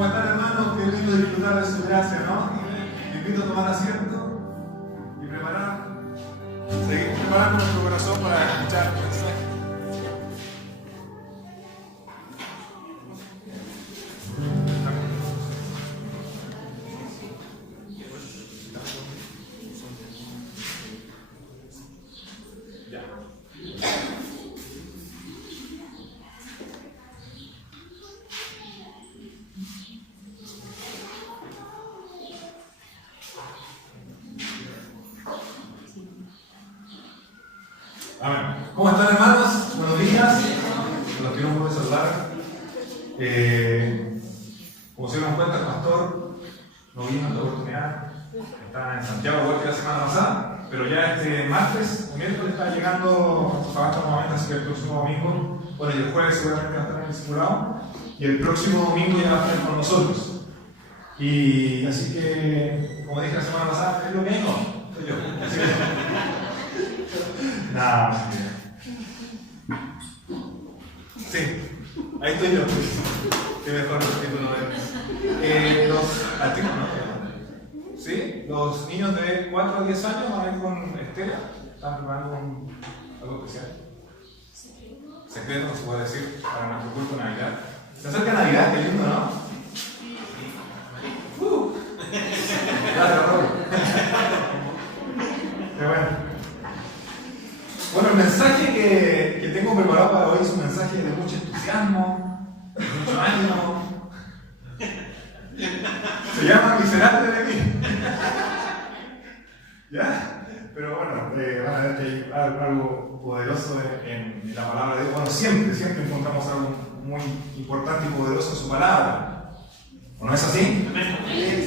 ¿Cómo están, hermanos? Qué lindo disfrutar de su gracia, ¿no? Les invito a tomar asiento y seguir preparando nuestro corazón para escuchar el mensaje. Amén. ¿Cómo están, hermanos? Buenos días. Los que no puedo saludar. Como se dieron cuenta, el pastor no vino esta oportunidad. Está en Santiago igual que la semana pasada, pero ya este martes o miércoles está llegando a Sagasta nuevamente, así que el próximo domingo, bueno, y el jueves seguramente va a estar en el simulado, y el próximo domingo ya va a estar con nosotros. Y así que, como dije la semana pasada, es lo que hay, no, soy yo. Así que, nada, sí, ahí estoy yo. Qué mejor los títulos de los artículos, ¿no? Sí, los niños de 4 a 10 años van a ir con Estela. Están preparando algo especial. Secreto, no se puede decir, para nuestro culto de Navidad. Se acerca Navidad, qué lindo, ¿no? Gracias, Raúl. Qué bueno. Bueno, el mensaje que tengo preparado para hoy es un mensaje de mucho entusiasmo, de mucho ánimo. Se llama Miserable de mí. ¿Ya? Pero bueno, van a ver que hay algo poderoso en la palabra de Dios. Bueno, siempre encontramos algo muy importante y poderoso en su palabra. ¿O no es así?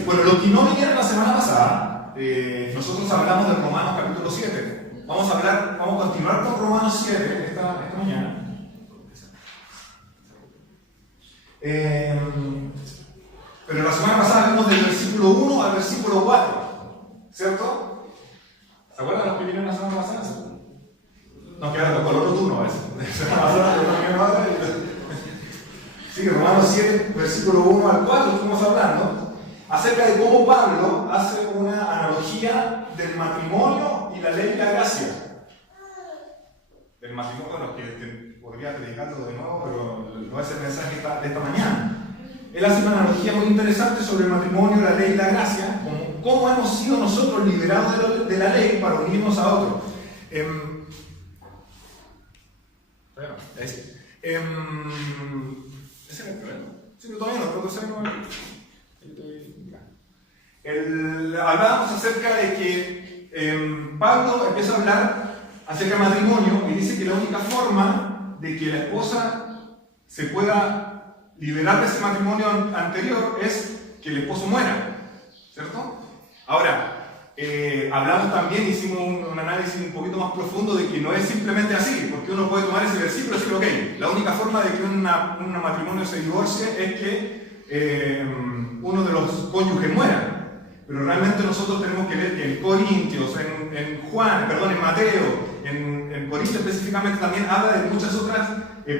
Bueno, lo que no vinieron la semana pasada, nosotros hablamos de Romanos capítulo 7. Vamos a continuar con Romanos 7 esta mañana. Pero la semana pasada vimos del versículo 1 al versículo 4, ¿cierto? ¿Se acuerdan los que vinieron la semana pasada? Nos queda con el otro turno a veces. Sí, Romanos 7, versículo 1 al 4, estamos hablando acerca de cómo Pablo hace una analogía del matrimonio y la ley y la gracia. Del matrimonio, bueno, que podría predicarlo de nuevo, pero no es el mensaje de esta mañana. Él hace una analogía muy interesante sobre el matrimonio, la ley y la gracia, como cómo hemos sido nosotros liberados de la ley para unirnos a otro. Ese es el problema. Sí, pero todavía no, pero hablábamos acerca de que Pablo empieza a hablar acerca del matrimonio y dice que la única forma de que la esposa se pueda liberar de ese matrimonio anterior es que el esposo muera, ¿cierto? Ahora, hablamos también, hicimos un análisis un poquito más profundo de que no es simplemente así, porque uno puede tomar ese versículo y decir, ok, la única forma de que un matrimonio se divorcie es que uno de los cónyuges muera. Pero realmente nosotros tenemos que ver que en Corintios, en Mateo, en Corintios específicamente también habla de muchas otras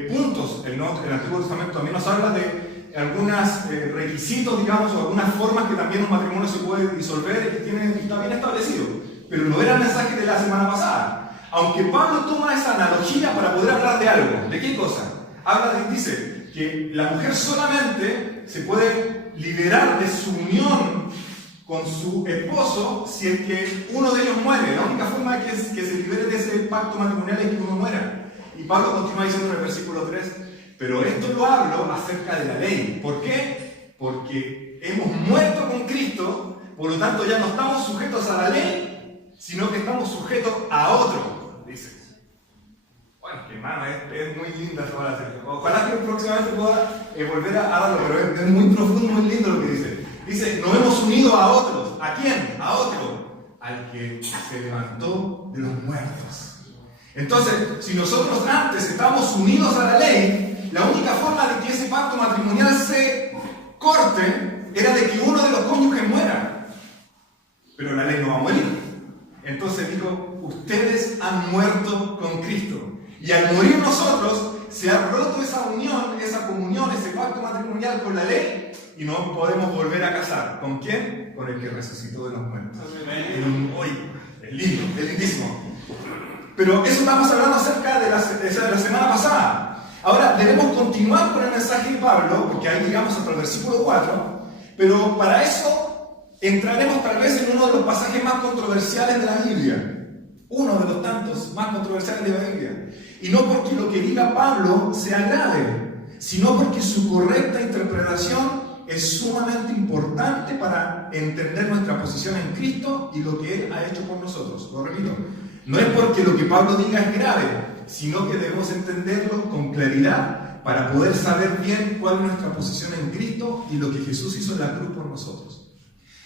puntos. El Antiguo Testamento también nos habla de algunos requisitos, digamos, o algunas formas que también un matrimonio se puede disolver y que está bien establecido. Pero no era el mensaje de la semana pasada. Aunque Pablo toma esa analogía para poder hablar de algo. ¿De qué cosa? Dice que la mujer solamente se puede liberar de su unión con su esposo si es que uno de ellos muere. La única forma de que se libere de ese pacto matrimonial es que uno muera. Y Pablo continúa diciendo en el versículo 3, pero esto lo hablo acerca de la ley. ¿Por qué? Porque hemos muerto con Cristo, por lo tanto ya no estamos sujetos a la ley, sino que estamos sujetos a otro, dice. Bueno, que hermano, es muy linda esta palabra. Ojalá que próximamente pueda volver a darlo, pero es muy profundo, muy lindo lo que dice. Dice, nos hemos unido a otros. ¿A quién? A otro. Al que se levantó de los muertos. Entonces, si nosotros antes estábamos unidos a la ley, la única forma de que ese pacto matrimonial se corte era de que uno de los cónyuges muera. Pero la ley no va a morir. Entonces dijo, ustedes han muerto con Cristo. Y al morir nosotros, se ha roto esa unión, esa comunión, ese pacto matrimonial con la ley, y no podemos volver a casar. ¿Con quién? Con el que resucitó de los muertos. Uy, es lindo, es lindísimo. Pero eso estamos hablando acerca de la semana pasada. Ahora debemos continuar con el mensaje de Pablo, porque ahí llegamos hasta el versículo 4, pero para eso entraremos tal vez en uno de los pasajes más controversiales de la Biblia. Uno de los tantos más controversiales de la Biblia. Y no porque lo que diga Pablo sea grave, sino porque su correcta interpretación es sumamente importante para entender nuestra posición en Cristo y lo que Él ha hecho por nosotros. Lo repito, no es porque lo que Pablo diga es grave, sino que debemos entenderlo con claridad para poder saber bien cuál es nuestra posición en Cristo y lo que Jesús hizo en la cruz por nosotros.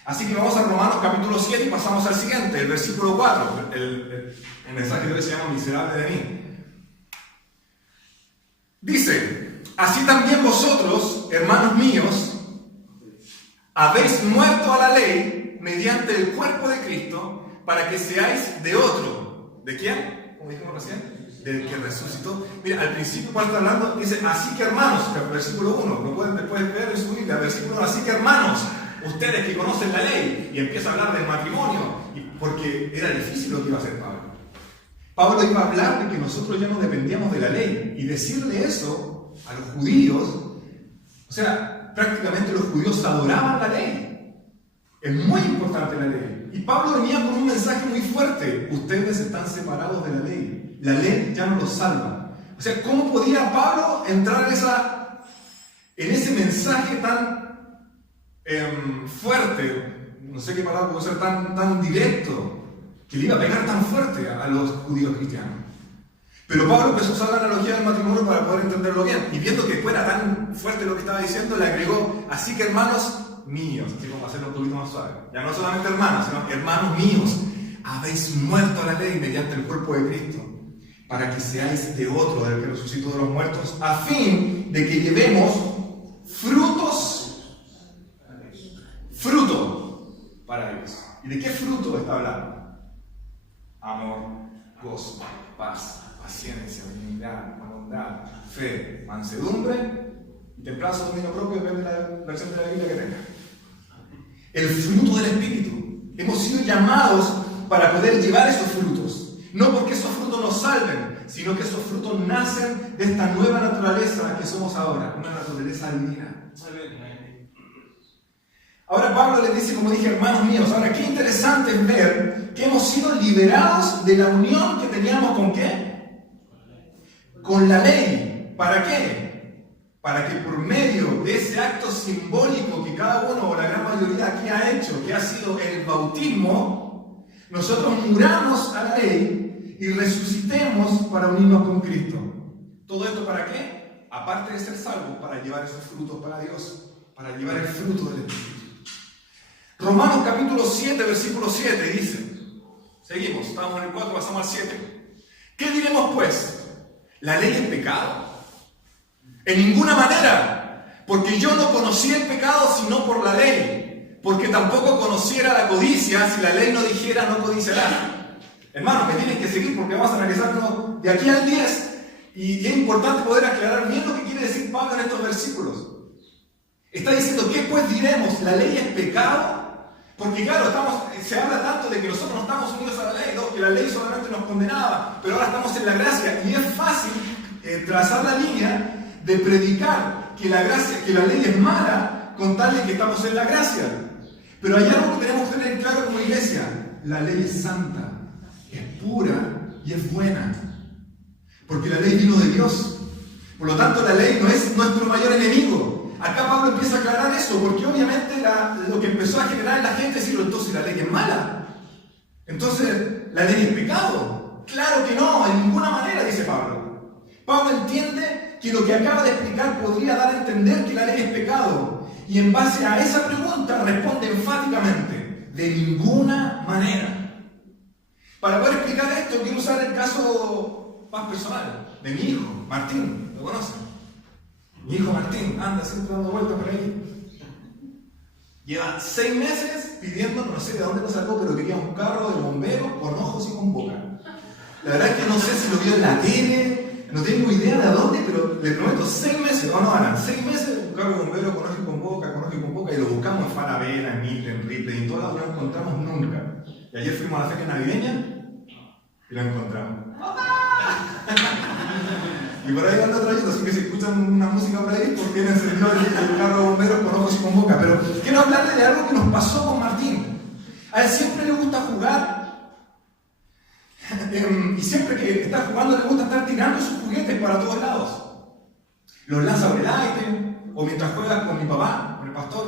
Así que vamos a Romanos capítulo 7 y pasamos al siguiente, el versículo 4, el mensaje de hoy se llama Miserable de mí. Dice: así también vosotros, hermanos míos, habéis muerto a la ley mediante el cuerpo de Cristo, para que seáis de otro. ¿De quién? Como dijimos recién, del que resucitó. Mira, al principio cuando está hablando, dice: así que hermanos, versículo 1, lo pueden después ver en su Biblia, versículo 1, así que hermanos, ustedes que conocen la ley, y empieza a hablar del matrimonio, porque era difícil lo que iba a hacer Pablo. Pablo iba a hablar de que nosotros ya no dependíamos de la ley, y decirle eso a los judíos, o sea, prácticamente los judíos adoraban la ley. Es muy importante la ley. Y Pablo venía con un mensaje muy fuerte: ustedes están separados de la ley. La ley ya no los salva. O sea, ¿cómo podía Pablo entrar en ese mensaje tan fuerte? No sé qué palabra puede ser, tan directo, que le iba a pegar tan fuerte a los judíos cristianos. Pero Pablo empezó a usar la analogía del matrimonio para poder entenderlo bien. Y viendo que fuera tan fuerte lo que estaba diciendo, le agregó: así que hermanos míos, así como hacerlo un poquito más suave. Ya no solamente hermanos, sino hermanos míos, habéis muerto a la ley mediante el cuerpo de Cristo, para que seáis de otro, del que resucitó de los muertos, a fin de que llevemos fruto para Dios. ¿Y de qué fruto está hablando? Amor, gozo, paz, paciencia, benignidad, bondad, fe, mansedumbre y templanza, dominio propio, depende de la versión de la Biblia que tenga. El fruto del Espíritu. Hemos sido llamados para poder llevar esos frutos. No porque esos frutos nos salven, sino que esos frutos nacen de esta nueva naturaleza que somos ahora, una naturaleza divina. Ahora Pablo les dice, como dije, hermanos míos, ahora qué interesante es ver que hemos sido liberados de la unión que teníamos ¿con qué? Con la ley. ¿Para qué? Para que por medio de ese acto simbólico que cada uno o la gran mayoría aquí ha hecho, que ha sido el bautismo, nosotros muramos a la ley y resucitemos para unirnos con Cristo. ¿Todo esto para qué? Aparte de ser salvos, para llevar esos frutos para Dios, para llevar el fruto del Espíritu. Romanos capítulo 7, versículo 7 dice, seguimos, estamos en el 4, pasamos al 7. ¿Qué diremos pues? ¿La ley es pecado? En ninguna manera, porque yo no conocí el pecado sino por la ley, porque tampoco conociera la codicia si la ley no dijera no codiciarás. Hermanos, me tienen que seguir porque vamos a analizarlo de aquí al 10 y es importante poder aclarar bien lo que quiere decir Pablo en estos versículos. Está diciendo, ¿qué pues diremos? ¿La ley es pecado? Porque claro, se habla tanto de que nosotros no estamos unidos a la ley, ¿no? Que la ley solamente nos condenaba, pero ahora estamos en la gracia y es fácil trazar la línea de predicar que la ley es mala con tal de que estamos en la gracia. Pero hay algo que tenemos que tener claro como iglesia: la ley es santa, es pura y es buena, porque la ley vino de Dios. Por lo tanto, la ley no es nuestro mayor enemigo. Acá Pablo empieza a aclarar eso, porque obviamente lo que empezó a generar en la gente es decir, entonces la ley es mala, entonces la ley es pecado. Claro que no, en ninguna manera, dice Pablo. Pablo entiende que lo que acaba de explicar podría dar a entender que la ley es pecado, y en base a esa pregunta responde enfáticamente, de ninguna manera. Para poder explicar esto quiero usar el caso más personal de mi hijo, Martín, ¿lo conocen? Mi hijo Martín anda siempre dando vueltas por ahí. Lleva 6 meses pidiendo, no sé de dónde lo sacó, pero quería un carro de bombero con ojos y con boca. La verdad es que no sé si lo vio en la tele, no tengo idea de dónde, pero le prometo 6 meses, o no, Ana, 6 meses, un carro carro de bombero con ojo y con boca, y lo buscamos en Falabella, en Mitre, en Ripley, y en todas lados no lo encontramos nunca. Y ayer fuimos a la feria navideña y lo encontramos. Y por ahí anda trayendo, así que si escuchan una música por ahí, porque él encendió el carro de bomberos con ojos y con boca. Pero quiero hablarle de algo que nos pasó con Martín. A él siempre le gusta jugar. Y siempre que está jugando le gusta estar tirando sus juguetes para todos lados. Los lanza por el aire, o mientras juega con mi papá, con el pastor,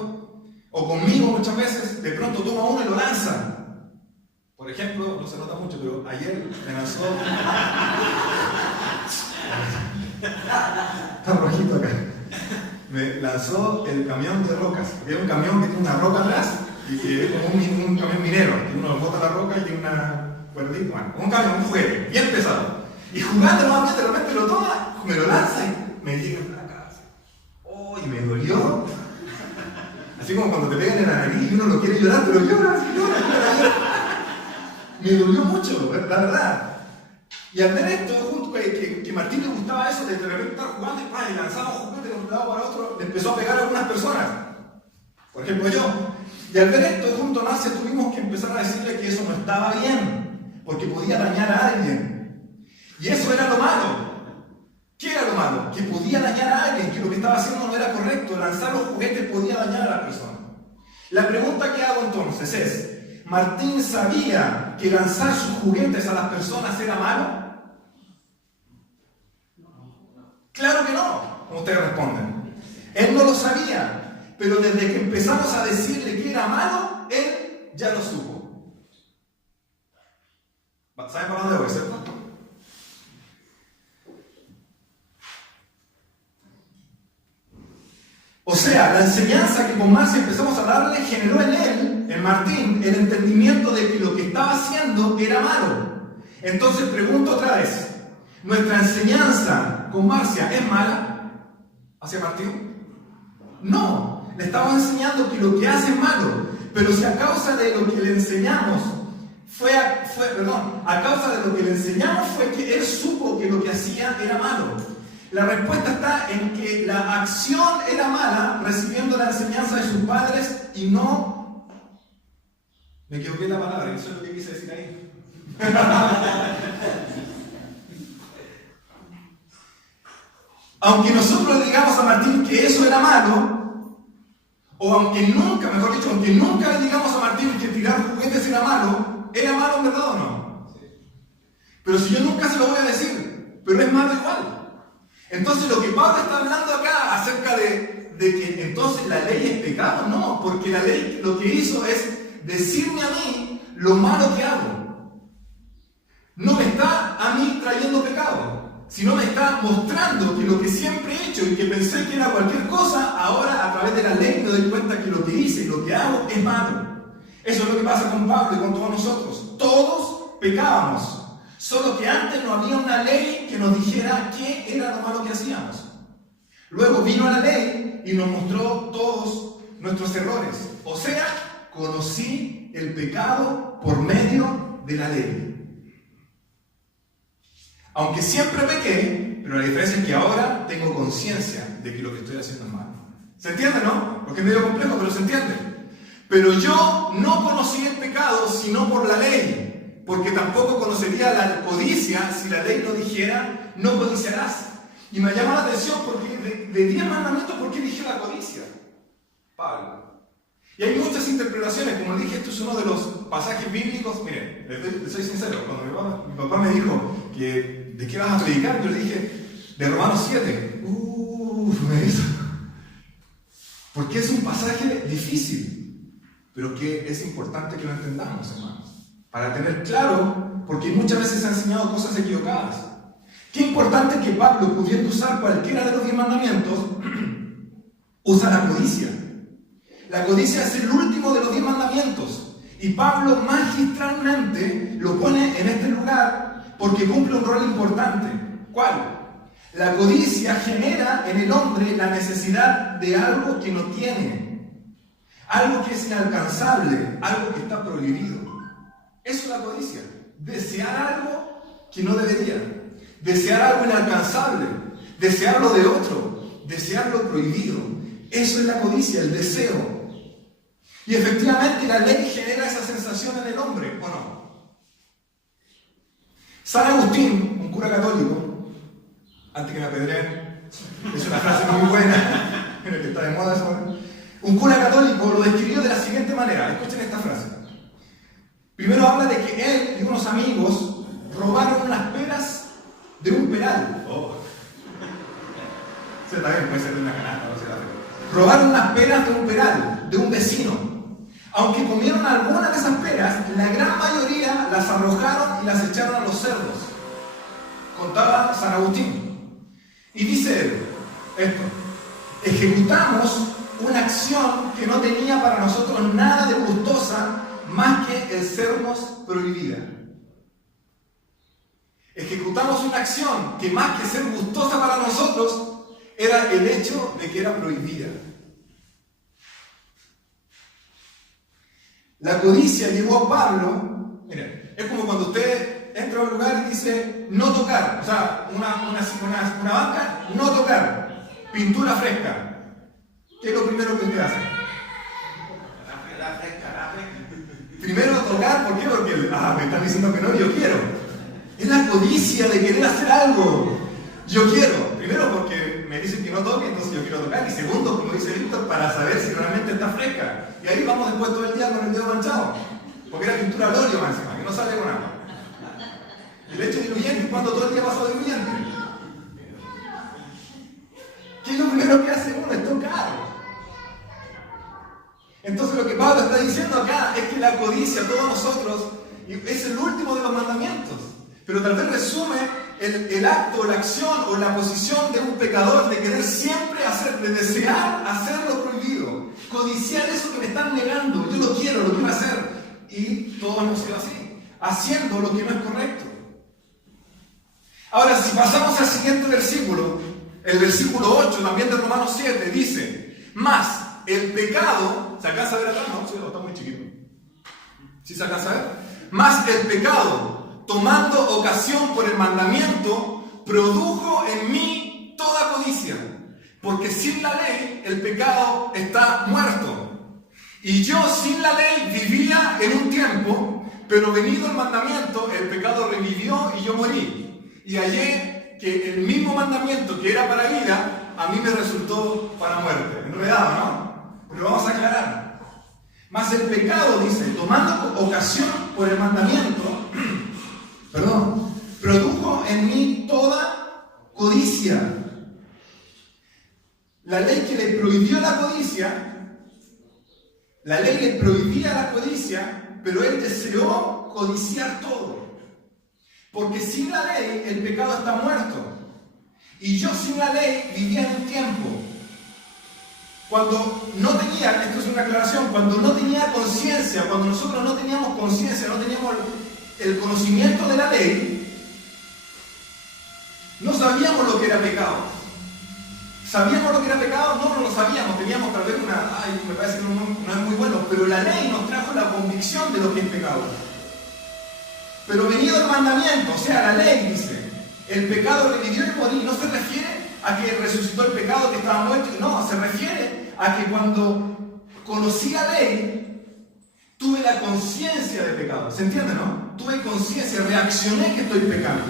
o conmigo muchas veces, de pronto toma uno y lo lanza. Por ejemplo, no se nota mucho, pero ayer me lanzó... Está rojito acá. Me lanzó el camión de rocas. Hay un camión que tiene una roca atrás y que es como un camión minero. Que uno bota la roca y tiene una cuerdita. Bueno, un camión, un juguete, bien pesado. Y jugando nuevamente, de repente lo toma, me lo lanza y me llega en la cabeza. Oh, y me dolió. Así como cuando te pegan en la nariz y uno lo quiere llorar, pero llora. Me dolió mucho, la verdad. Y al ver esto, junto que Martín le gustaba eso, de repente estar jugando y lanzaba un juguete de un lado para otro, le empezó a pegar a algunas personas. Por ejemplo, yo. Y al ver esto, junto a Marcia, tuvimos que empezar a decirle que eso no estaba bien, porque podía dañar a alguien. Y eso era lo malo. ¿Qué era lo malo? Que podía dañar a alguien, que lo que estaba haciendo no era correcto. Lanzar los juguetes podía dañar a la persona. La pregunta que hago entonces es, ¿Martín sabía que lanzar sus juguetes a las personas era malo? Claro que no, como ustedes responden. Él no lo sabía, pero desde que empezamos a decirle que era malo, él ya lo supo. ¿Saben para dónde voy, cierto? O sea, la enseñanza que con Marcia empezamos a darle generó en él, en Martín, el entendimiento de que lo que estaba haciendo era malo. Entonces pregunto otra vez, ¿nuestra enseñanza con Marcia es mala hacia Martín? No, le estamos enseñando que lo que hace es malo, pero si a causa de lo que le enseñamos fue que él supo que lo que hacía era malo. La respuesta está en que la acción era mala, recibiendo la enseñanza de sus padres y no... Me equivoqué en la palabra, eso es lo que quise decir ahí. Aunque nosotros le digamos a Martín que eso era malo, o aunque nunca le digamos a Martín que tirar juguetes era malo en verdad o no. Pero si yo nunca se lo voy a decir, pero es malo igual. Entonces lo que Pablo está hablando acá acerca de que entonces la ley es pecado, no, porque la ley lo que hizo es decirme a mí lo malo que hago. No me está a mí trayendo pecado, sino me está mostrando que lo que siempre he hecho y que pensé que era cualquier cosa, ahora a través de la ley me doy cuenta que lo que hice y lo que hago es malo. Eso es lo que pasa con Pablo y con todos nosotros. Todos pecábamos. Solo que antes no había una ley que nos dijera qué era lo malo que hacíamos. Luego vino la ley y nos mostró todos nuestros errores. O sea, conocí el pecado por medio de la ley. Aunque siempre pequé, pero la diferencia es que ahora tengo conciencia de que lo que estoy haciendo es malo. ¿Se entiende, no? Porque es medio complejo, pero se entiende. Pero yo no conocí el pecado sino por la ley. Porque tampoco conocería la codicia si la ley no dijera, no codiciarás. Y me llama la atención porque de 10 mandamientos, ¿por qué dije la codicia? Pablo. Y hay muchas interpretaciones, como dije, esto es uno de los pasajes bíblicos. Miren, les soy sincero, cuando mi papá me dijo que ¿de qué vas a predicar? Yo le dije, de Romanos 7. Eso. Porque es un pasaje difícil, pero que es importante que lo entendamos, hermanos. Para tener claro, porque muchas veces se han enseñado cosas equivocadas. Qué importante que Pablo, pudiendo usar cualquiera de los 10 mandamientos, usa la codicia. La codicia es el último de los 10 mandamientos. Y Pablo magistralmente lo pone en este lugar porque cumple un rol importante. ¿Cuál? La codicia genera en el hombre la necesidad de algo que no tiene. Algo que es inalcanzable, algo que está prohibido. Eso es la codicia. Desear algo que no debería. Desear algo inalcanzable. Desear lo de otro. Desear lo prohibido. Eso es la codicia, el deseo. Y efectivamente la ley genera esa sensación en el hombre, ¿o no? San Agustín, un cura católico, antes que me apedreen, es una frase muy buena, que está de moda eso. Un cura católico lo describió de la siguiente manera. Escuchen esta frase. Primero habla de que él y unos amigos robaron unas peras de un peral. Oh. Eso también puede ser de una canasta, no sé. Robaron unas peras de un peral, de un vecino. Aunque comieron algunas de esas peras, la gran mayoría las arrojaron y las echaron a los cerdos. Contaba San Agustín. Y dice él, esto: ejecutamos una acción que no tenía para nosotros nada de gustosa más que el sernos prohibida. Ejecutamos una acción que más que ser gustosa para nosotros era el hecho de que era prohibida. La codicia llevó a Pablo, miren, es como cuando usted entra a un lugar y dice no tocar, o sea, una banca, no tocar, pintura fresca. ¿Qué es lo primero que usted hace? La fresca. Primero tocar, ¿por qué? Porque me están diciendo que no, yo quiero. Es la codicia de querer hacer algo. Yo quiero. Primero porque me dicen que no toque, entonces yo quiero tocar. Y segundo, como dice Víctor, para saber si realmente está fresca. Y ahí vamos después todo el día con el dedo manchado. Porque era pintura al óleo más encima, que no sale con agua. Y le echo diluyente, cuando todo el día pasó diluyente. ¿Qué es lo primero que hace uno? Es tocar. Entonces lo que Pablo está diciendo acá es que la codicia, todos nosotros, es el último de los mandamientos. Pero tal vez resume el acto, la acción o la posición de un pecador de querer siempre hacer, de desear hacer lo prohibido. Codiciar eso que me están negando. Yo lo quiero hacer. Y todos hemos sido así, haciendo lo que no es correcto. Ahora, si pasamos al siguiente versículo, el versículo 8 también de Romanos 7, dice: más el pecado, ¿se alcanza a ver acá? No, sí, está muy chiquito. ¿Sí se alcanza a ver? Más el pecado, tomando ocasión por el mandamiento, produjo en mí toda codicia. Porque sin la ley el pecado está muerto. Y yo sin la ley vivía en un tiempo, pero venido el mandamiento, el pecado revivió y yo morí. Y hallé que el mismo mandamiento que era para vida, a mí me resultó para muerte. Enredado, ¿no? Pero vamos a aclarar. Mas el pecado, dice, tomando ocasión por el mandamiento, produjo en mí toda codicia. La ley que le prohibió la codicia, la ley le prohibía la codicia, pero él deseó codiciar todo. Porque sin la ley el pecado está muerto. Y yo sin la ley vivía en un tiempo cuando no tenía, esto es una aclaración, cuando no tenía conciencia, cuando nosotros no teníamos conciencia, no teníamos el conocimiento de la ley, no sabíamos lo que era pecado. ¿Sabíamos lo que era pecado? No lo sabíamos, teníamos tal vez me parece que no es muy bueno, pero la ley nos trajo la convicción de lo que es pecado. Pero venido el mandamiento, o sea, la ley dice, el pecado revivió y morí, no se refiere a que resucitó el pecado que estaba muerto, no, se refiere a que cuando conocí la ley, tuve la conciencia de pecado. ¿Se entiende, no? Tuve conciencia, reaccioné que estoy pecando.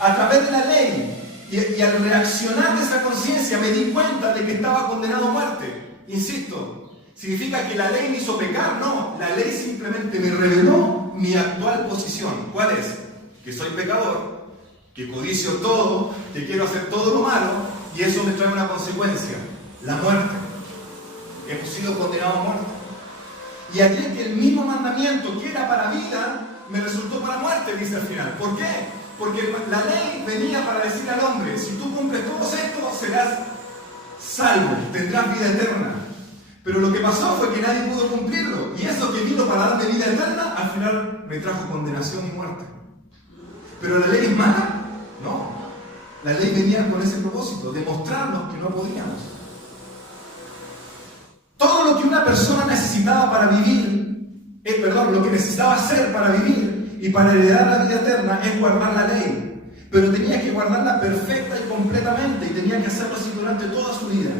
A través de la ley, y al reaccionar de esa conciencia, me di cuenta de que estaba condenado a muerte. Insisto, ¿significa que la ley me hizo pecar? No, la ley simplemente me reveló mi actual posición. ¿Cuál es? Que soy pecador, que codicio todo, que quiero hacer todo lo malo, y eso me trae una consecuencia, la muerte. Hemos sido condenados a muerte. Y aquí es que el mismo mandamiento que era para vida, me resultó para muerte, dice al final. ¿Por qué? Porque la ley venía para decir al hombre, si tú cumples todos estos, serás salvo, tendrás vida eterna. Pero lo que pasó fue que nadie pudo cumplirlo. Y eso que vino para darme vida eterna, al final me trajo condenación y muerte. ¿Pero la ley es mala? No. La ley venía con ese propósito, demostrarnos que no podíamos. Todo lo que una persona necesitaba para vivir, lo que necesitaba hacer para vivir y para heredar la vida eterna es guardar la ley. Pero tenía que guardarla perfecta y completamente, y tenía que hacerlo así durante toda su vida.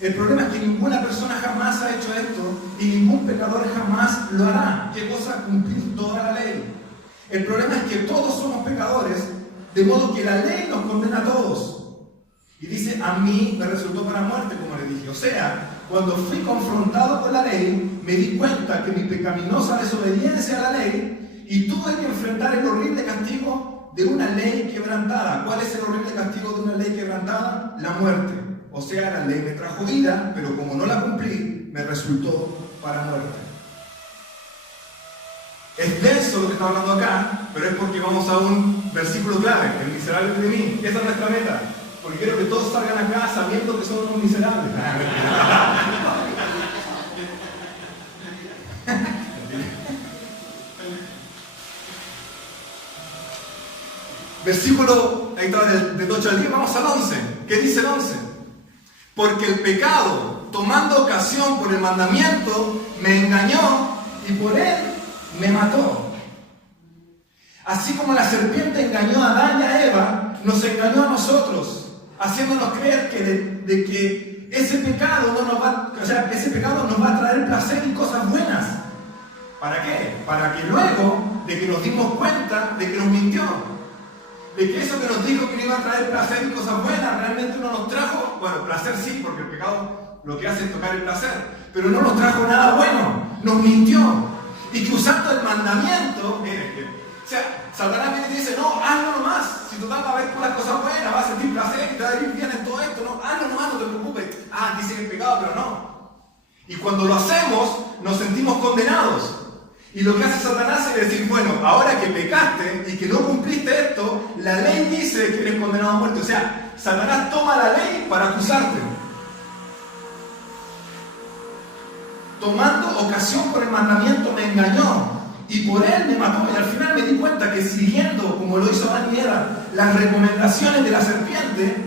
El problema es que ninguna persona jamás ha hecho esto y ningún pecador jamás lo hará. ¿Qué cosa? Cumplir toda la ley. El problema es que todos somos pecadores, de modo que la ley nos condena a todos. Y dice, a mí me resultó para muerte, como le dije. O sea, cuando fui confrontado con la ley, me di cuenta que mi pecaminosa desobediencia a la ley y tuve que enfrentar el horrible castigo de una ley quebrantada. ¿Cuál es el horrible castigo de una ley quebrantada? La muerte. O sea, la ley me trajo ira, pero como no la cumplí, me resultó para muerte. Es denso lo que está hablando acá, pero es porque vamos a un versículo clave, el miserable de mí. Esa es nuestra meta. Porque quiero que todos salgan acá sabiendo que son unos miserables. Versículo, ahí está, del 8 al 10, vamos al 11. ¿Qué dice el 11? Porque el pecado, tomando ocasión por el mandamiento, me engañó y por él me mató. Así como la serpiente engañó a Adán y a Eva, nos engañó a nosotros, haciéndonos creer de que ese pecado ese pecado nos va a traer placer y cosas buenas. ¿Para qué? Para que luego de que nos dimos cuenta de que nos mintió, de que eso que nos dijo que nos iba a traer placer y cosas buenas, realmente no nos trajo, bueno, placer sí, porque el pecado lo que hace es tocar el placer, pero no nos trajo nada bueno, nos mintió. Y que usando el mandamiento, Satanás viene y dice, no, hazlo nomás, si total va a ver puras cosas buenas, vas a sentir placer, te va a ir bien en todo esto, no, hazlo nomás, no te preocupes. Dice que es pecado, pero no. Y cuando lo hacemos, nos sentimos condenados. Y lo que hace Satanás es decir, bueno, ahora que pecaste y que no cumpliste esto, la ley dice que eres condenado a muerte. O sea, Satanás toma la ley para acusarte. Tomando ocasión por el mandamiento me engañó y por él me mató. Y al final me di cuenta que siguiendo, como lo hizo Adán y Eva, las recomendaciones de la serpiente,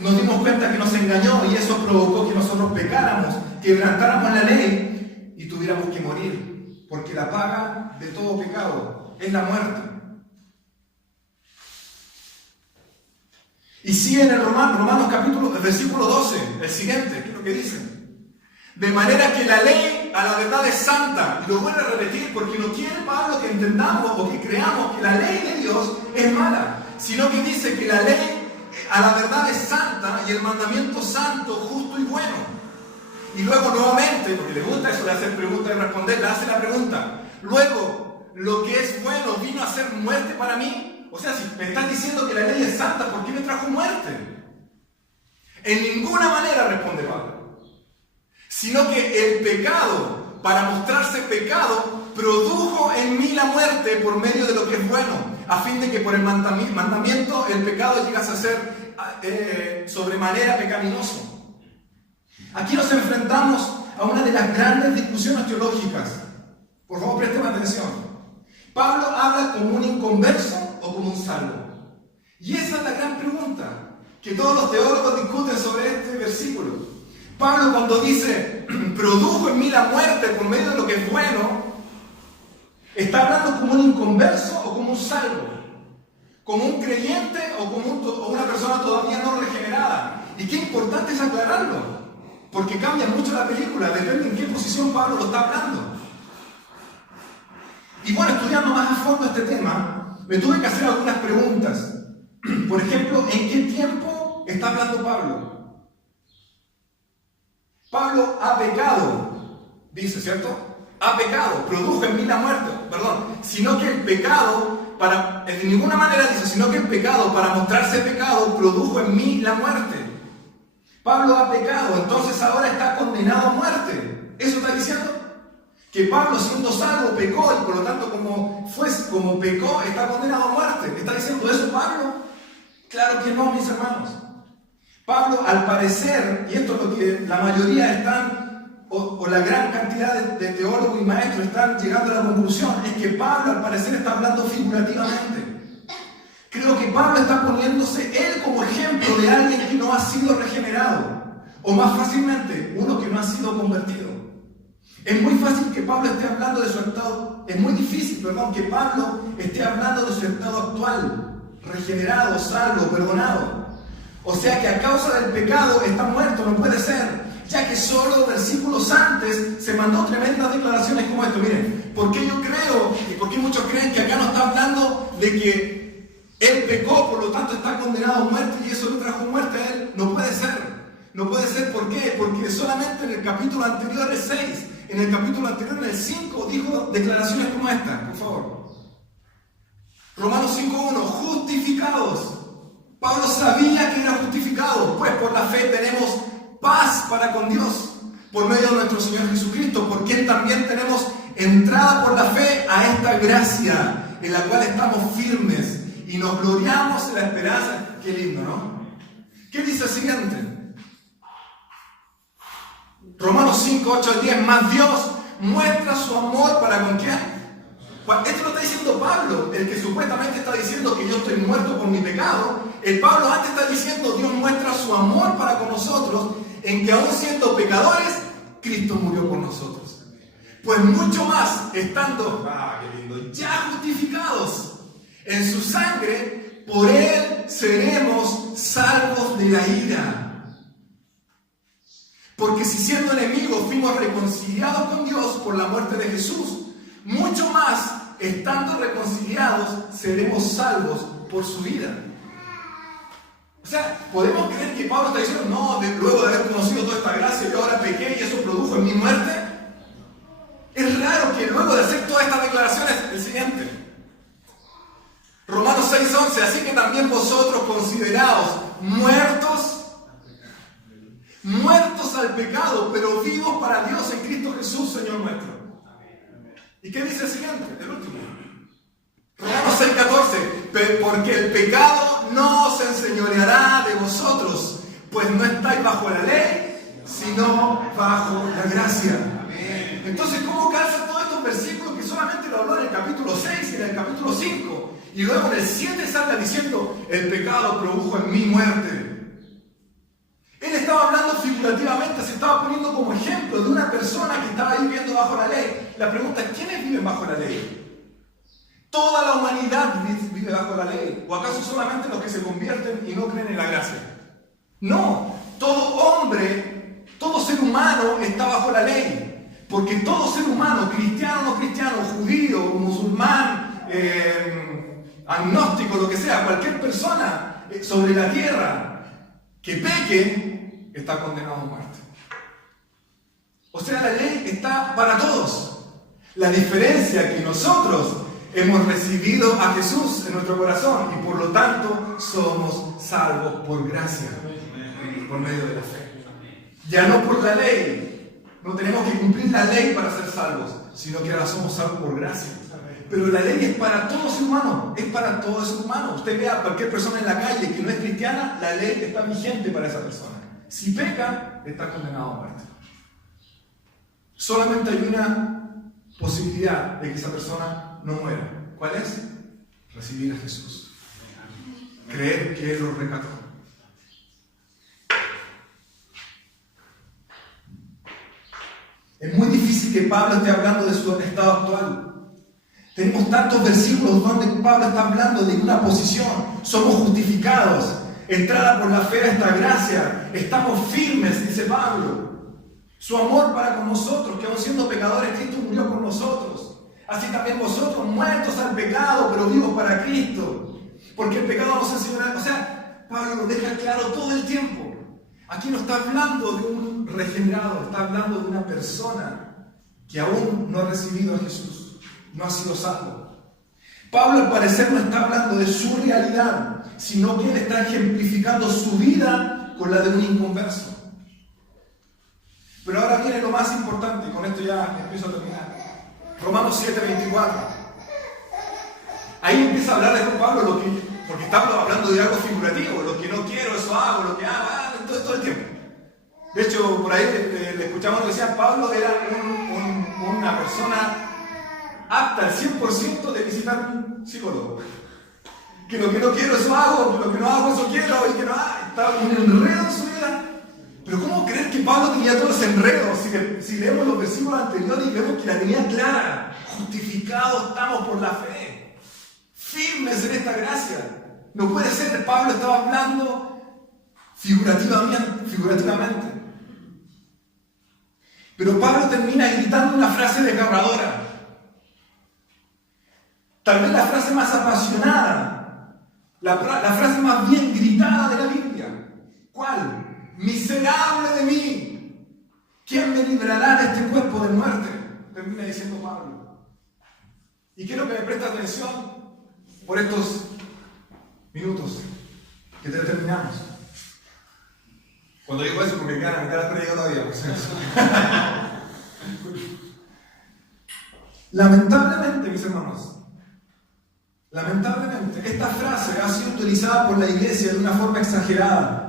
nos dimos cuenta que nos engañó y eso provocó que nosotros pecáramos, quebrantáramos la ley y tuviéramos que morir. Porque la paga de todo pecado es la muerte. Y sigue en el Romanos capítulo, versículo 12, el siguiente, ¿qué es lo que dice? De manera que la ley a la verdad es santa. Y lo vuelvo a repetir porque no quiere Pablo que entendamos o que creamos que la ley de Dios es mala, sino que dice que la ley a la verdad es santa y el mandamiento santo, justo y bueno. Y luego nuevamente, porque le gusta eso de hacer preguntas y responder, le hace la pregunta. Luego, ¿lo que es bueno vino a ser muerte para mí? O sea, si me estás diciendo que la ley es santa, ¿por qué me trajo muerte? En ninguna manera, responde Pablo. Sino que el pecado, para mostrarse pecado, produjo en mí la muerte por medio de lo que es bueno, a fin de que por el mandamiento el pecado llegase a ser sobremanera pecaminoso. Aquí nos enfrentamos a una de las grandes discusiones teológicas. Por favor, presten atención. ¿Pablo habla como un inconverso o como un salvo? Y esa es la gran pregunta que todos los teólogos discuten sobre este versículo. Pablo, cuando dice, produjo en mí la muerte por medio de lo que es bueno, ¿está hablando como un inconverso o como un salvo? ¿Como un creyente o como una persona todavía no regenerada? Y qué importante es aclararlo. Porque cambia mucho la película, depende en qué posición Pablo lo está hablando. Y bueno, estudiando más a fondo este tema, me tuve que hacer algunas preguntas. Por ejemplo, ¿en qué tiempo está hablando Pablo? Pablo ha pecado, dice, ¿cierto? Ha pecado, produjo en mí la muerte, sino que el pecado, en ninguna manera dice, sino que el pecado, para mostrarse pecado, produjo en mí la muerte. Pablo ha pecado, entonces ahora está condenado a muerte. ¿Eso está diciendo? Que Pablo, siendo salvo, pecó y por lo tanto como pecó, está condenado a muerte. ¿Está diciendo eso Pablo? Claro que no, mis hermanos. Pablo, al parecer, y esto es lo que la mayoría están, o la gran cantidad de teólogos y maestros están llegando a la conclusión, es que Pablo al parecer está hablando figurativamente. Creo que Pablo está poniéndose él como ejemplo de alguien que no ha sido regenerado, o más fácilmente, uno que no ha sido convertido. Es muy fácil que Pablo esté hablando de su estado, es muy difícil, que Pablo esté hablando de su estado actual, regenerado, salvo, perdonado. O sea que a causa del pecado está muerto, no puede ser, ya que solo versículos antes se mandó tremendas declaraciones como esto. Miren, ¿por qué yo creo y por qué muchos creen que acá no está hablando de que él pecó, por lo tanto está condenado a muerte y eso le trajo muerte a él? No puede ser. No puede ser, ¿por qué? Porque solamente en el capítulo anterior, el 6, en el capítulo anterior, en el 5, dijo declaraciones como esta, por favor. Romanos 5.1, justificados. Pablo sabía que era justificado, pues por la fe tenemos paz para con Dios, por medio de nuestro Señor Jesucristo, por quien también tenemos entrada por la fe a esta gracia, en la cual estamos firmes y nos gloriamos en la esperanza. Qué lindo, ¿no? ¿Qué dice el siguiente? Romanos 5, 8 al 10, más Dios muestra su amor para con quién. Esto lo está diciendo Pablo, el que supuestamente está diciendo que yo estoy muerto por mi pecado. El Pablo antes está diciendo Dios muestra su amor para con nosotros, en que aún siendo pecadores, Cristo murió por nosotros. Pues mucho más, estando qué lindo, ya justificados en su sangre, por él seremos salvos de la ira. Porque si siendo enemigos fuimos reconciliados con Dios por la muerte de Jesús, mucho más, estando reconciliados, seremos salvos por su vida. O sea, ¿podemos creer que Pablo está diciendo, no, luego de haber conocido toda esta gracia, yo ahora pequé y eso produjo en mi muerte? Es raro que luego de hacer todas estas declaraciones, el siguiente. Romanos 6:11, así que también vosotros consideraos muertos al pecado, pero vivos para Dios en Cristo Jesús, Señor nuestro. ¿Y qué dice el siguiente? El último. Romanos 6:14, porque el pecado no se enseñoreará de vosotros, pues no estáis bajo la ley, sino bajo la gracia. Entonces, ¿cómo calzan todos estos versículos que solamente lo habló en el capítulo 6 y en el capítulo 5? Y luego en el 7 salta diciendo, el pecado produjo en mí muerte. Él estaba hablando figurativamente, se estaba poniendo como ejemplo de una persona que estaba viviendo bajo la ley. La pregunta es, ¿quiénes viven bajo la ley? ¿Toda la humanidad vive bajo la ley? ¿O acaso solamente los que se convierten y no creen en la gracia? No, todo hombre, todo ser humano está bajo la ley. Porque todo ser humano, cristiano o no cristiano, judío, musulmán, agnóstico, lo que sea, cualquier persona sobre la tierra que peque, está condenado a muerte. O sea, la ley está para todos. La diferencia es que nosotros hemos recibido a Jesús en nuestro corazón y por lo tanto somos salvos por gracia, por medio de la fe. Ya no por la ley. No tenemos que cumplir la ley para ser salvos, sino que ahora somos salvos por gracia. Pero la ley es para todo ser humano, es para todo ser humano. Usted vea a cualquier persona en la calle que no es cristiana, la ley está vigente para esa persona. Si peca, está condenado a muerte. Solamente hay una posibilidad de que esa persona no muera. ¿Cuál es? Recibir a Jesús. Creer que Él lo rescató. Es muy difícil que Pablo esté hablando de su estado actual. Tenemos tantos versículos donde Pablo está hablando de una posición. Somos justificados, entrada por la fe a esta gracia. Estamos firmes, dice Pablo. Su amor para con nosotros, que aun siendo pecadores, Cristo murió por nosotros. Así también vosotros, muertos al pecado, pero vivos para Cristo. Porque el pecado nos enseñará. O sea, Pablo nos deja claro todo el tiempo. Aquí no está hablando de un regenerado, está hablando de una persona que aún no ha recibido a Jesús, no ha sido salvo. Pablo al parecer no está hablando de su realidad, sino que él está ejemplificando su vida con la de un inconverso. Pero ahora viene lo más importante, y con esto ya empiezo a terminar. Romanos 7:24. Ahí empieza a hablar de Pablo porque está hablando de algo figurativo, lo que no quiero, eso hago, lo que hago, todo el tiempo. De hecho, por ahí le escuchamos que decía, Pablo era una persona apta al 100% de visitar un psicólogo. Que lo que no quiero, eso hago, que lo que no hago, eso quiero, y que no estaba un enredo en su vida. Pero ¿cómo creer que Pablo tenía todo ese enredo? Si leemos los versículos anteriores y vemos que la tenía clara. Justificados estamos por la fe. Firmes en esta gracia. No puede ser que Pablo estaba hablando figurativamente. Pero Pablo termina gritando una frase desgarradora. Tal vez la frase más apasionada, la frase más bien gritada de la Biblia. ¿Cuál? Miserable de mí. ¿Quién me librará de este cuerpo de muerte? Termina diciendo Pablo. Y quiero que me preste atención por estos minutos que terminamos. Cuando digo eso, porque queda la mitad de la predica todavía. Lamentablemente, mis hermanos, esta frase ha sido utilizada por la iglesia de una forma exagerada.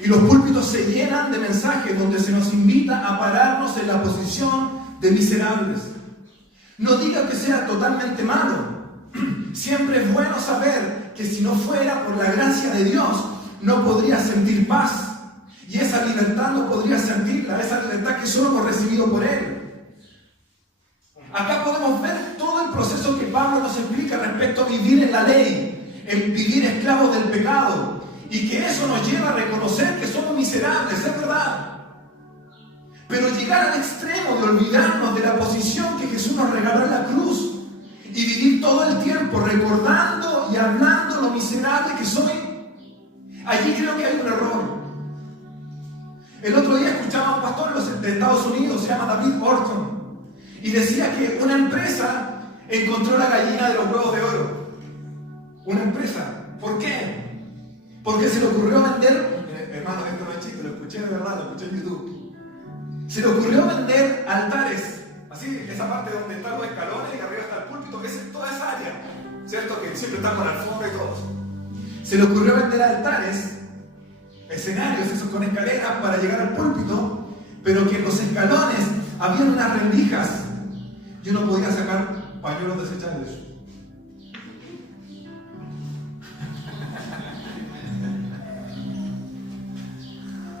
Y los púlpitos se llenan de mensajes donde se nos invita a pararnos en la posición de miserables. No diga que sea totalmente malo. Siempre es bueno saber que si no fuera por la gracia de Dios, no podría sentir paz. Y esa libertad no podría sentirla, esa libertad que solo hemos recibido por Él. Acá podemos ver todo el proceso que Pablo nos explica respecto a vivir en la ley, en vivir esclavos del pecado. Y que eso nos lleva a reconocer que somos miserables, es verdad. Pero llegar al extremo de olvidarnos de la posición que Jesús nos regaló en la cruz y vivir todo el tiempo recordando y hablando lo miserable que soy, allí creo que hay un error. El otro día escuchaba a un pastor de Estados Unidos, se llama David Orton, y decía que una empresa encontró la gallina de los huevos de oro. Una empresa. ¿Por qué? Porque se le ocurrió vender, hermano, esto no es chiste, lo escuché de verdad, lo escuché en YouTube. Se le ocurrió vender altares, así, esa parte donde están los escalones y arriba está el púlpito, toda esa área, ¿cierto? Que siempre está con alfombra y todo. Se le ocurrió vender altares, escenarios, esos con escaleras para llegar al púlpito, pero que en los escalones habían unas rendijas y uno podía sacar pañuelos desechables.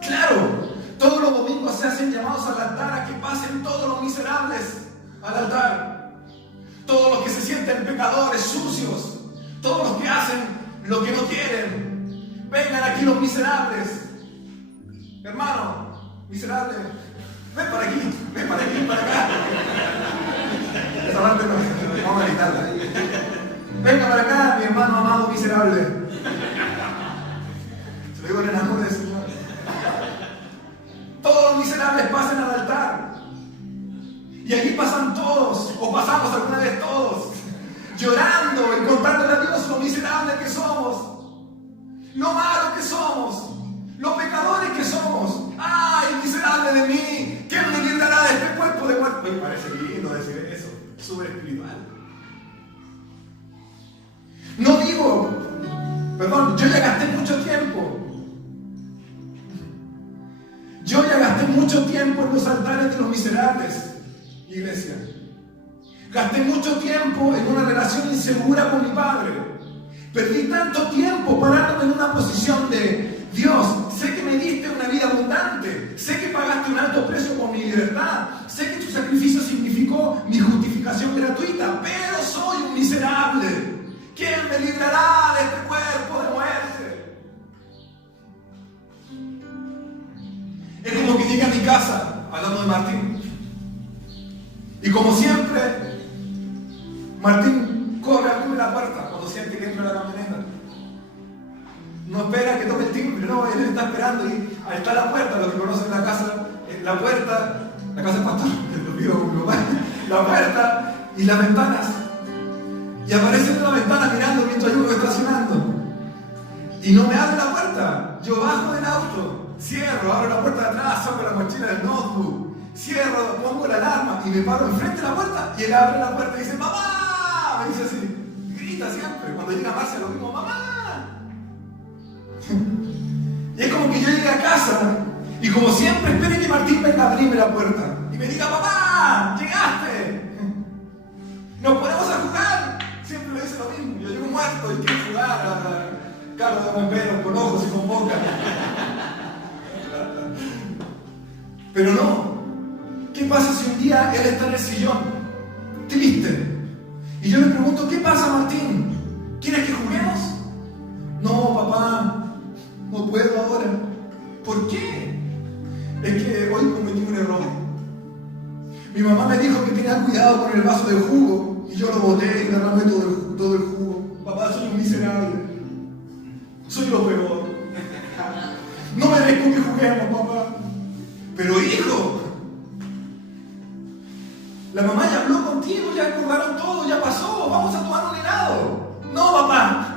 Claro, todos los domingos se hacen llamados al altar a que pasen todos los miserables al altar. Todos los que se sienten pecadores, sucios, todos los que hacen lo que no quieren. Vengan aquí los miserables. Hermano, miserable, ven para aquí, para acá. Esa parte no, vamos a gritarla. Venga para acá, mi hermano amado miserable. Se lo digo en el amor del Señor. Todos los miserables pasen al altar. Y allí pasan todos, o pasamos alguna vez todos, llorando y contándole a Dios lo miserables que somos, lo malos que somos, los pecadores que somos. ¡Ay, miserable de mí! ¿Quién me librará de este cuerpo de muerte? Me parece lindo decir eso, súper espiritual. No digo, perdón, yo ya gasté mucho tiempo. Yo ya gasté mucho tiempo en los altares de los miserables, iglesia. Gasté mucho tiempo en una relación insegura con mi padre. Perdí tanto tiempo parándome en una posición de Dios, sé que me diste una vida abundante, sé que pagaste un alto precio por mi libertad, sé que tu sacrificio significó mi justificación gratuita, pero soy un miserable. ¿Quién me librará de este cuerpo de muerte? Es como que llegué a mi casa, hablando de Martín, y como siempre, Martín corre a abrirme la puerta cuando siente que entro en la camioneta. No espera que toque el timbre, no, él está esperando y ahí está la puerta, los que conocen la casa, la puerta, la casa del pastor, que lo vivo con mi papá, la puerta y las ventanas. Y aparece en una ventana mirando mientras yo me voy estacionando. Y no me abre la puerta. Yo bajo del auto, cierro, abro la puerta de atrás, saco la mochila del notebook, cierro, pongo la alarma y me paro enfrente de la puerta y él abre la puerta y dice, ¡mamá! Me dice así, grita siempre. Cuando llega Marcia lo mismo, ¡mamá! Y es como que yo llegue a casa y como siempre espere que Martín venga a abrirme la puerta y me diga, ¡papá! ¡Llegaste! ¡Nos ponemos a jugar! Siempre me dice lo mismo. Yo llego muerto y quiero jugar a carros de bomberos con ojos y con boca. Pero no. ¿Qué pasa si un día él está en el sillón, triste? Y yo le pregunto, ¿qué pasa, Martín? ¿Quieres que juguemos? No, papá, no puedo ahora. ¿Por qué? Es que hoy cometí un error. Mi mamá me dijo que tenía cuidado con el vaso de jugo y yo lo boté y derramé todo el jugo. Papá, soy un miserable. Soy lo peor. No merezco que juguemos, papá. Pero hijo, la mamá ya habló contigo, ya acordaron todo, ya pasó. Vamos a tomar un helado. No, papá.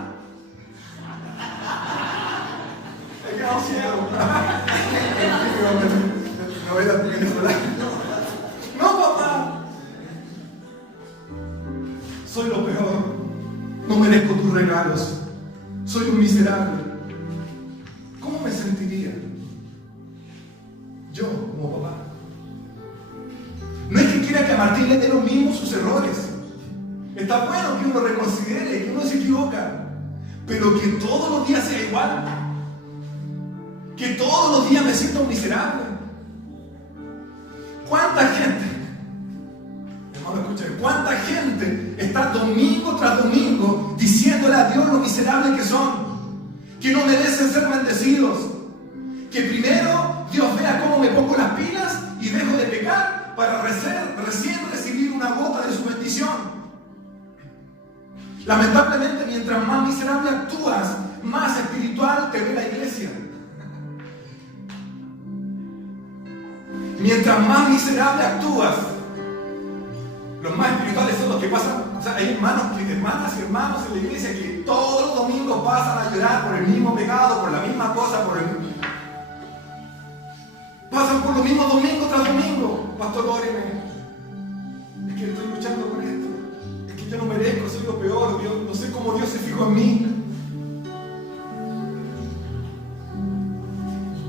He quedado ciego. Novela venezolana. No, papá. Soy lo peor. No merezco tus regalos. Soy un miserable. ¿Cómo me sentiría yo como papá? No es que quiera que a Martín le dé lo mismo sus errores. Está bueno que uno reconsidere, que uno se equivoca, pero que todos los días sea igual. Que todos los días me sienta un miserable. ¿Cuánta gente, hermano, escuchen, cuánta gente está domingo tras domingo diciéndole a Dios lo miserables que son? Que no merecen ser bendecidos. Que primero Dios vea cómo me pongo las pilas y dejo de pecar para recién recibir una gota de su bendición. Lamentablemente, mientras más miserable actúas, más espiritual te ve la iglesia. Mientras más miserable actúas, los más espirituales son los que pasan. O sea, hay hermanas y hermanos en la iglesia que todos los domingos pasan a llorar por el mismo pecado, por la misma cosa, pasan por lo mismo domingo tras domingo. Pastor, óreme. Es que estoy luchando con esto. Es que yo no merezco, soy lo peor. Dios, no sé cómo Dios se fijó en mí.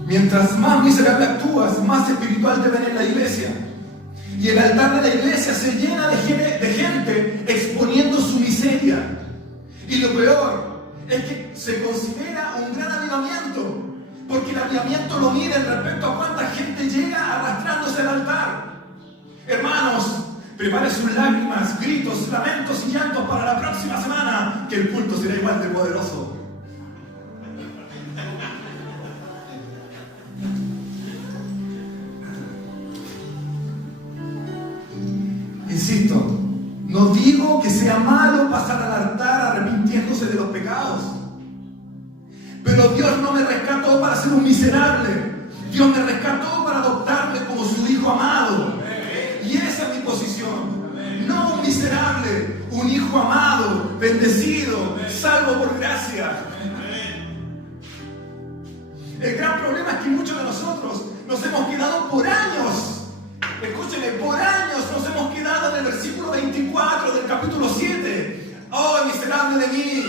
Mientras más miserable actúas, más espiritual te ven en la iglesia. Y el altar de la iglesia se llena de gente exponiendo su miseria. Y lo peor es que se considera un gran avivamiento, porque el avivamiento lo mide respecto a cuánta gente llega arrastrándose al altar. Hermanos, prepare sus lágrimas, gritos, lamentos y llantos para la próxima semana, que el culto será igual de poderoso. Insisto, no digo que sea malo pasar al altar arrepintiéndose de los pecados, pero Dios no me rescató para ser un miserable. Dios me rescató para adoptarme como su hijo amado. Y esa es mi posición. No un miserable, un hijo amado, bendecido, salvo por gracia. El gran problema es que muchos de nosotros nos hemos quedado por años. Escúcheme, por años nos hemos quedado en el versículo 24 del capítulo 7. ¡Oh, miserable de mí!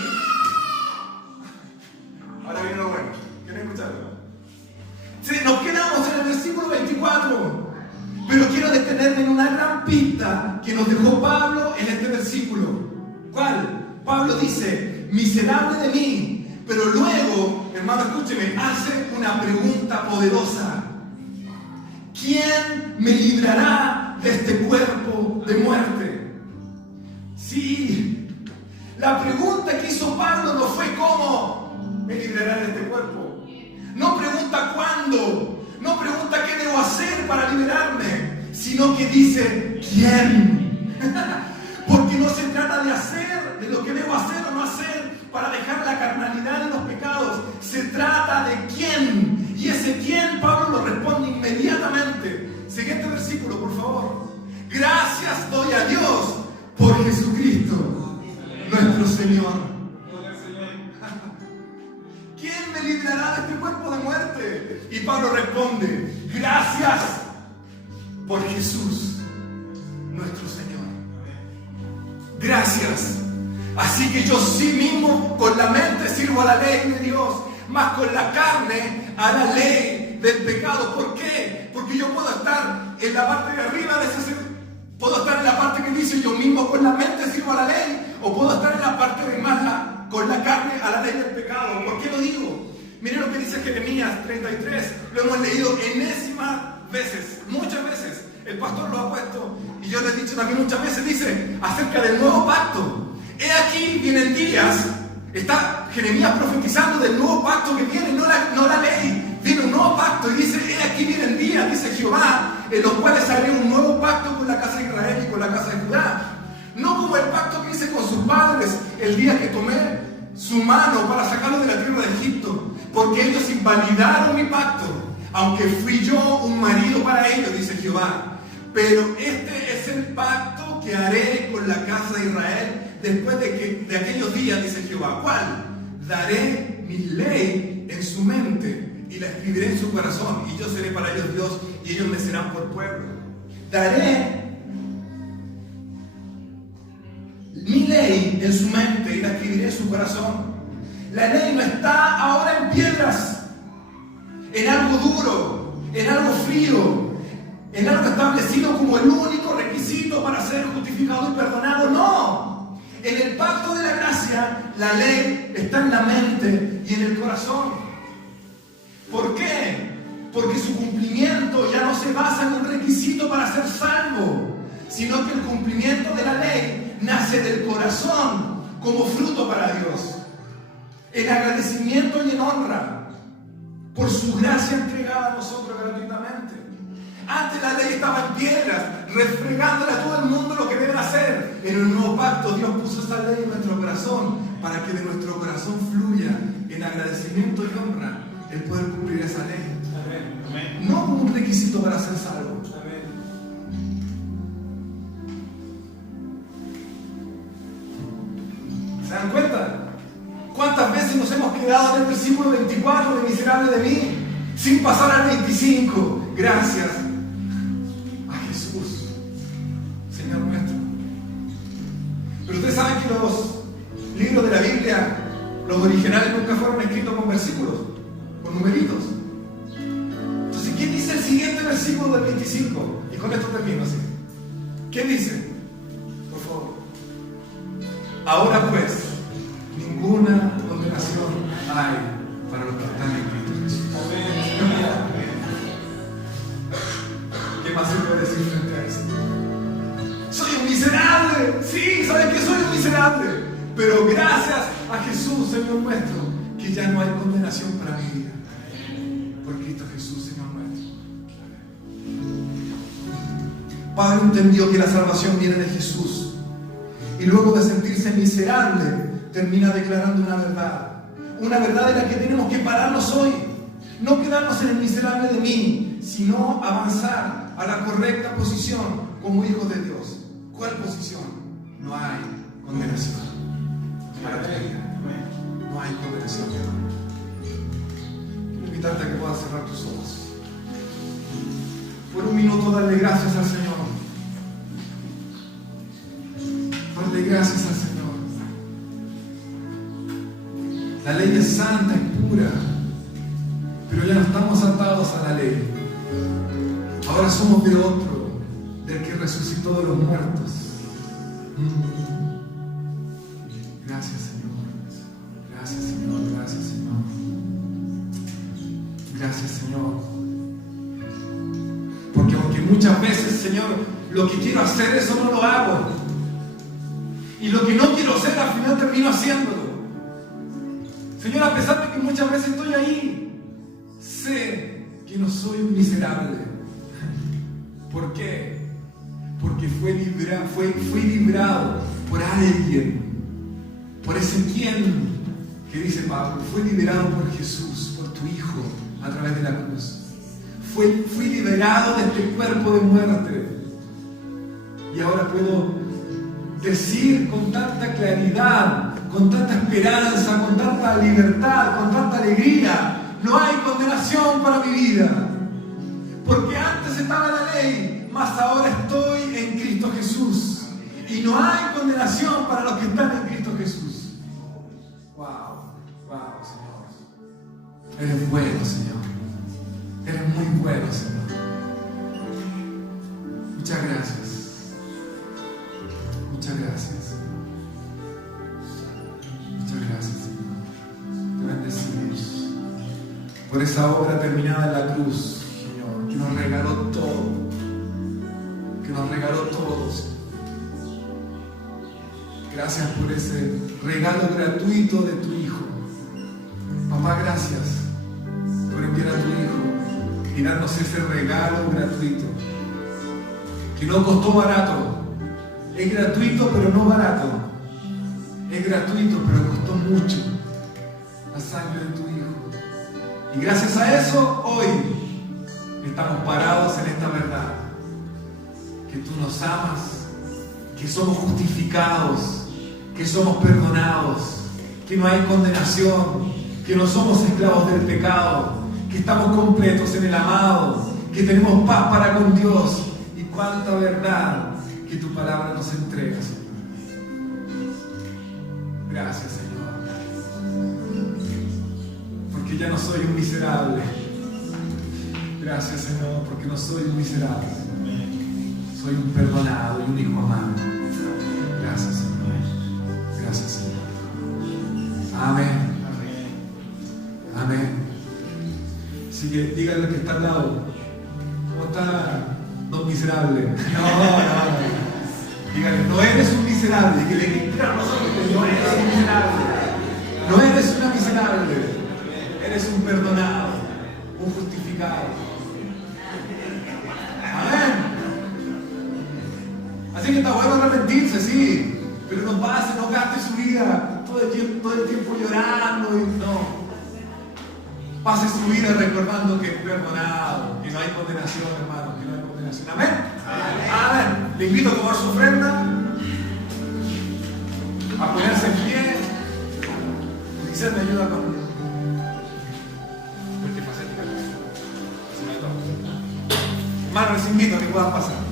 Ahora viene lo bueno. ¿Quieren escucharlo? Sí, nos quedamos en el versículo 24. Pero quiero detenerme en una gran pista que nos dejó Pablo en este versículo. ¿Cuál? Pablo dice, miserable de mí. Pero luego, hermano, escúcheme, hace una pregunta poderosa. ¿Quién me librará de este cuerpo de muerte? Sí, la pregunta que hizo Pablo no fue cómo me librará de este cuerpo. No pregunta cuándo, no pregunta qué debo hacer para liberarme, sino que dice ¿quién? Porque no se trata de hacer, de lo que debo hacer o no hacer para dejar la carnalidad de los pecados. Se trata de quién. Y ese quién, Pablo lo responde inmediatamente. Siguiente versículo, por favor. Gracias doy a Dios por Jesucristo, nuestro Señor. ¿Quién me librará de este cuerpo de muerte? Y Pablo responde, gracias por Jesús, nuestro Señor. Gracias. Así que yo sí mismo con la mente sirvo a la ley de Dios, más con la carne a la ley del pecado. ¿Por qué? Porque yo puedo estar en la parte de arriba de ese, puedo estar en la parte que dice yo mismo con la mente sirvo a la ley, o puedo estar en la parte de más con la carne a la ley del pecado. ¿Por qué lo digo? Miren lo que dice Jeremías 33, lo hemos leído enésimas veces, muchas veces. El pastor lo ha puesto y yo le he dicho también muchas veces, dice acerca del nuevo pacto. He aquí vienen días, está Jeremías profetizando del nuevo pacto que viene, no la ley, viene un nuevo pacto y dice, he aquí vienen días, dice Jehová, en los cuales haré un nuevo pacto con la casa de Israel y con la casa de Judá. No como el pacto que hice con sus padres el día que tomé su mano para sacarlos de la tierra de Egipto, porque ellos invalidaron mi pacto, aunque fui yo un marido para ellos, dice Jehová. Pero este es el pacto que haré con la casa de Israel después de aquellos días, dice Jehová. ¿Cuál? Daré mi ley en su mente y la escribiré en su corazón, y yo seré para ellos Dios y ellos me serán por pueblo. Daré mi ley en su mente y la escribiré en su corazón. La ley no está ahora en piedras, en algo duro, en algo frío, en algo establecido como el único requisito para ser justificado y perdonado. No, en el pacto de la gracia la ley está en la mente y en el corazón. ¿Por qué? Porque su cumplimiento ya no se basa en un requisito para ser salvo, sino que el cumplimiento de la ley nace del corazón como fruto para Dios, en agradecimiento y en honra por su gracia entregada a nosotros gratuitamente. Antes la ley estaba en piedras, refregándole a todo el mundo lo que deben hacer. En el nuevo pacto Dios puso esta ley en nuestro corazón para que de nuestro corazón fluya en agradecimiento y honra el poder cumplir esa ley. Amén. No como un requisito para ser salvo. Amén. ¿Se dan cuenta? ¿Cuántas veces nos hemos quedado en el versículo 24 de miserable de mí sin pasar al 25? Gracias a Jesús, Señor nuestro. Pero ustedes saben que los libros de la Biblia, los originales, nunca fueron escritos con versículos, con numeritos. Entonces, ¿qué dice el siguiente versículo del 25? Y con esto termino así. ¿Qué dice? Por favor. Ahora pues, ninguna condenación hay para los que están en Cristo Jesús. Amén. ¿Qué más se puede decir frente a esto? Soy un miserable. Sí, ¿sabes que soy un miserable? Pero gracias a Jesús, Señor nuestro, que ya no hay condenación para mi vida. Por Cristo Jesús, Señor nuestro. Pablo entendió que la salvación viene de Jesús. Y luego de sentirse miserable, termina declarando una verdad de la que tenemos que pararnos hoy, no quedarnos en el miserable de mí, sino avanzar a la correcta posición como hijos de Dios. ¿Cuál posición? No hay condenación para tu vida. No hay condenación. Quiero invitarte a que puedas cerrar tus ojos. Por un minuto darle gracias al Señor. Darle gracias al Señor. La ley es santa, es pura, pero ya no estamos atados a la ley. Ahora somos de otro, del que resucitó de los muertos. Gracias, Señor. Gracias, Señor. Gracias, Señor. Gracias, Señor. Porque aunque muchas veces, Señor, lo que quiero hacer, eso no lo hago. Y lo que no quiero hacer, al final termino haciéndolo. Señor, a pesar de que muchas veces estoy ahí, sé que no soy un miserable. ¿Por qué? Porque fui librado por alguien, por ese quien que dice Pablo, fue liberado por Jesús, por tu Hijo, a través de la cruz. Fui liberado de este cuerpo de muerte. Y ahora puedo decir con tanta claridad, con tanta esperanza, con tanta libertad, con tanta alegría: no hay condenación para mi vida. Porque antes estaba la ley, mas ahora estoy en Cristo Jesús. Y no hay condenación para los que están en Cristo Jesús. Wow, Señor. Eres bueno, Señor. Eres muy bueno, Señor. Muchas gracias. Muchas gracias. Muchas gracias, Señor. Te bendecimos por esa obra terminada en la cruz, Señor, que nos regaló todo. Que nos regaló todo, Señor. Gracias por ese regalo gratuito de tu Hijo. Papá, gracias por enviar a tu Hijo y darnos ese regalo gratuito, que no costó barato. Es gratuito pero no barato. Es gratuito pero costó mucho. La sangre de tu Hijo. Y gracias a eso hoy estamos parados en esta verdad. Que tú nos amas, que somos justificados, que somos perdonados, que no hay condenación, que no somos esclavos del pecado, que estamos completos en el amado, que tenemos paz para con Dios. Y cuánta verdad que tu palabra nos entrega, Señor. Gracias, Señor, porque ya no soy un miserable. Gracias, Señor, porque no soy un miserable. Soy un perdonado y un hijo amado. Gracias, Señor. Gracias, Señor. Amén. Amén. Así que dígale al que está al lado: ¿cómo está, don miserable? No. Dígale: no eres un miserable. Que le quitaron los ojos. No eres un miserable. No eres una miserable. Eres un perdonado, un justificado. Amén. Así que está bueno arrepentirse, sí, pero no pase, no gaste su vida todo el tiempo llorando y no. Pase su vida recordando que es perdonado, que no hay condenación, hermano, que no hay condenación. Amén. Amén. Le invito a tomar su ofrenda, a ponerse en pie. Quizás me ayuda con multifacética. Hermano, les invito a que puedan pasar.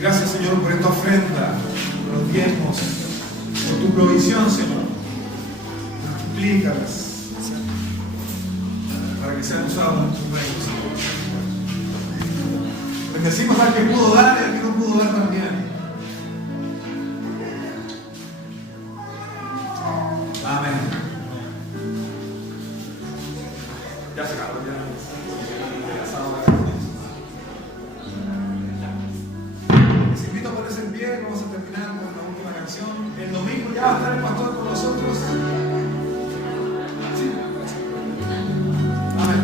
Gracias, Señor, por esta ofrenda, por los diezmos, por tu provisión, Señor. Multiplícalas para que sean usados en tu reino, Señor. Bendecimos al que pudo dar y al que no pudo dar también. Amén. Ya se acabó, ya. Vamos a terminar con la última canción. El domingo ya va a estar el pastor con nosotros. Sí. Amén.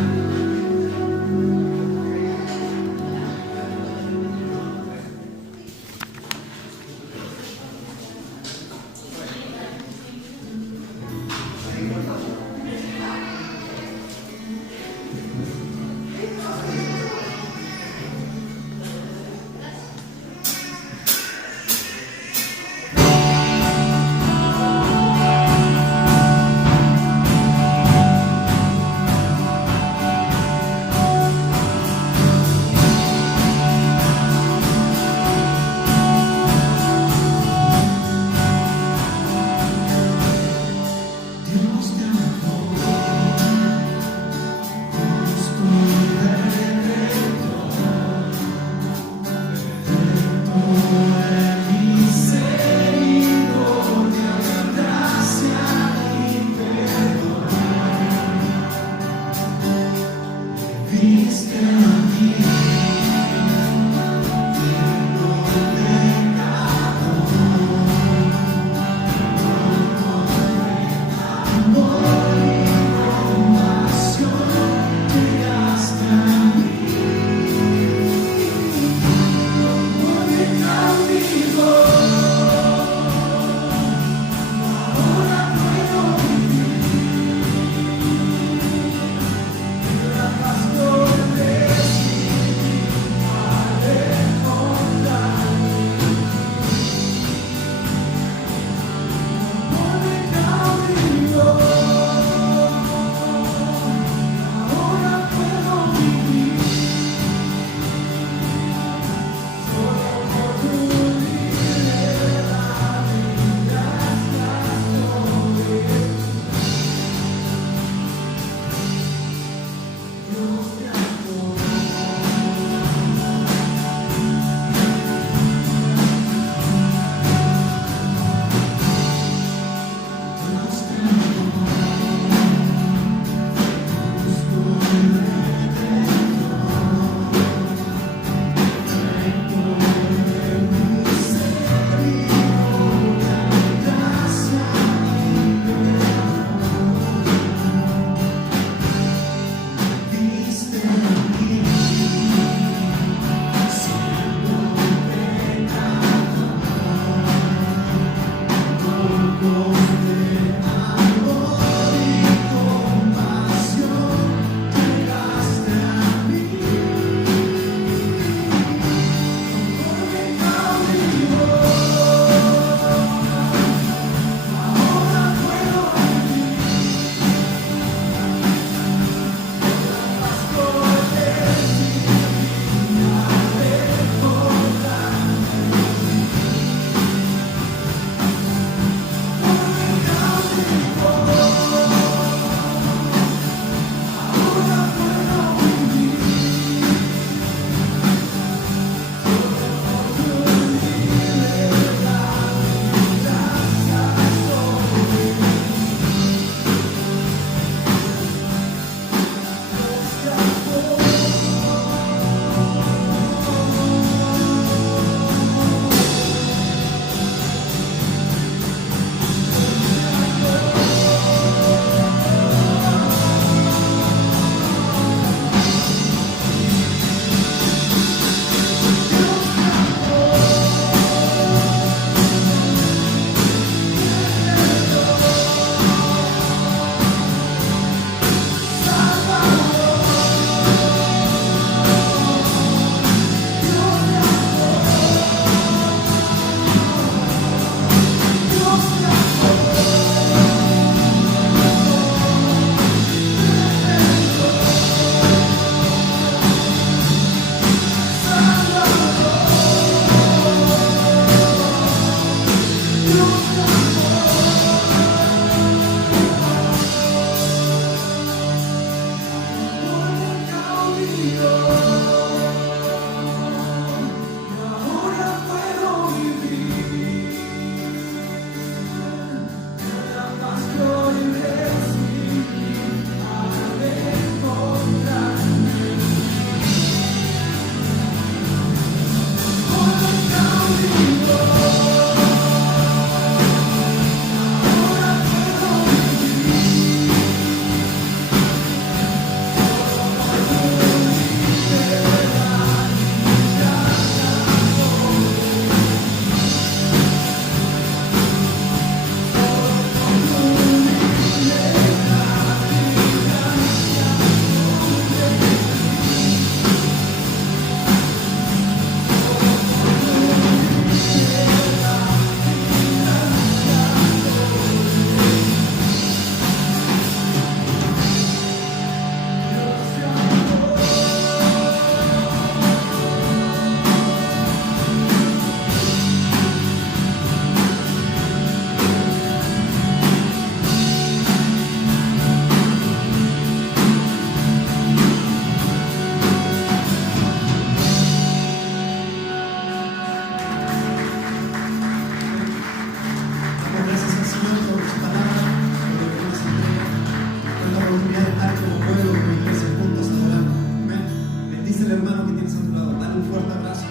oportunidad de estar como pueblo, como iglesia, juntos adorando. Amén. Bendice al hermano que tienes a tu lado. Dale un fuerte abrazo.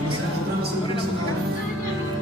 Y nos encontramos en la próxima hora.